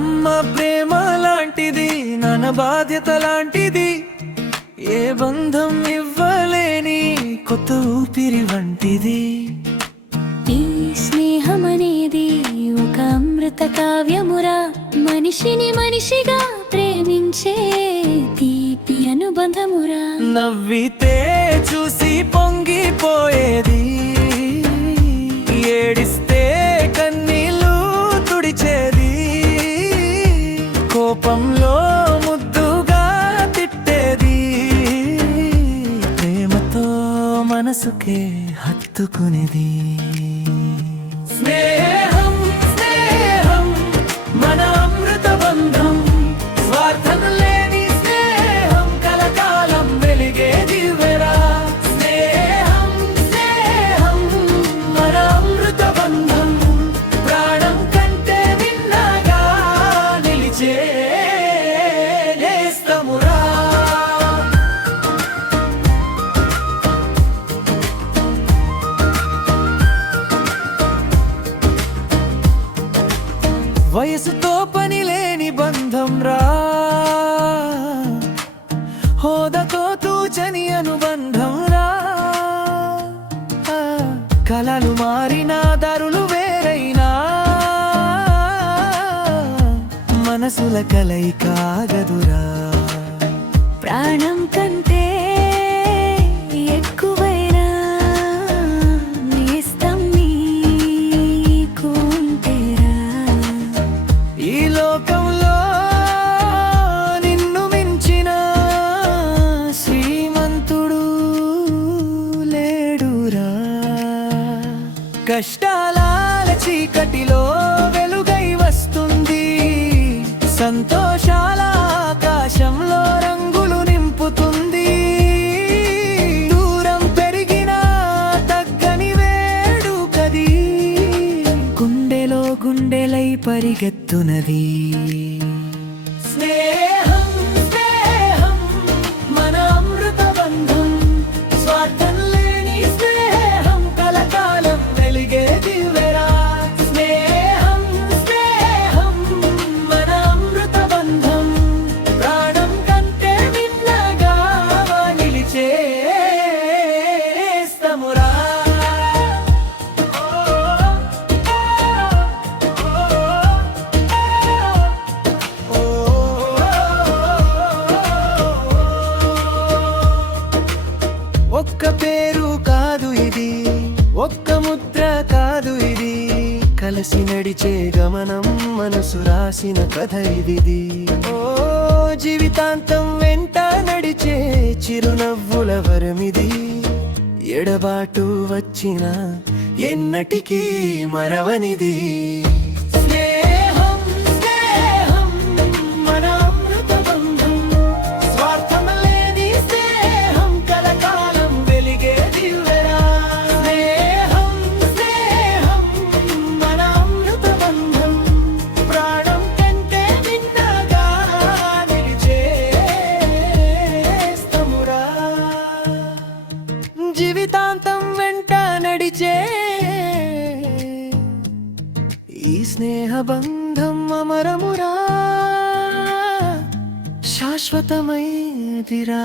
అమ్మ ప్రేమ లాంటిది, నాన్న బాధ్యత లాంటిది, ఏ బంధం ఇవ్వలేని కొత్త ఊపిరి వంటిది. ఈ స్నేహమనేది ఒక అమృత కావ్యమురా, మనిషిని మనిషిగా ప్రేమించే తీపి అనుబంధమురా. నవ్వితే చూసి పొంగిపోయేది, ఏడిస్తే కన్నీళ్ళు తుడిచేది, కోపంలో ముద్దుగా తిట్టేది, ప్రేమతో మనసుకే హత్తుకునేది. స్నేహం స్నేహం మన అమృత బంధం, స్వార్థం లేని స్నేహం కలకాలం వెలిగే దివ్వెరా. స్నేహం స్నేహం మన అమృత బంధం, ప్రాణం కంటే విన్నగా నిలిచే నేస్తమురా. వయసుతో పని లేని బంధం రా, హోదాతో తూచని అనుబంధం రా. కలలు మారినా దారులు వేరైనా, మనసుల కలయిక ఆగదురా. ప్రాణం కంటే ఎక్కువైనా నేస్తం నీకు ఉంటేరా. ఈ లోకంలో నిన్ను మించిన శ్రీమంతుడు లేడురా. కష్టాల చీకటిలో వెలుగై వస్తుంది, సంతోషాల ఆకాశంలో రంగులు నింపుతుంది. దూరం పెరిగినా తగ్గని వేడుకది, గుండెలో గుండెలై పరిగెత్తునది. స్నేహం స్నేహం మన అమృత బంధం, స్వార్థం లేని స్నేహం కలకాలం వెలిగే దివ్వెరా. స్నేహం స్నేహం మన అమృత బంధం, ప్రాణం కంటే విన్నగా నిలిచే నేస్తమురా. ఒక్క పేరు కాదు ఇది, ఒక్క ముద్ర కాదు ఇది, కలిసి నడిచే గమనం మనసు రాసిన కథ ఇది. ఓ జీవితాంతం వెంట నడిచే చిరునవ్వుల వరమిది, ఎడబాటు వచ్చిన ఎన్నటికీ మరవనిది. స్నేహం స్నేహం మన అమృత బంధం, స్వార్థం లేని స్నేహం కలకాలం వెలిగే దివ్వెరా. స్నేహం స్నేహం మన అమృత బంధం, ప్రాణం కంటే విన్నగా నిలిచే నేస్తమురా. జీవితాంతం వెంట నడిచే ఈ స్నేహ బంధం అమరమురా, శాశ్వతమైదిరా.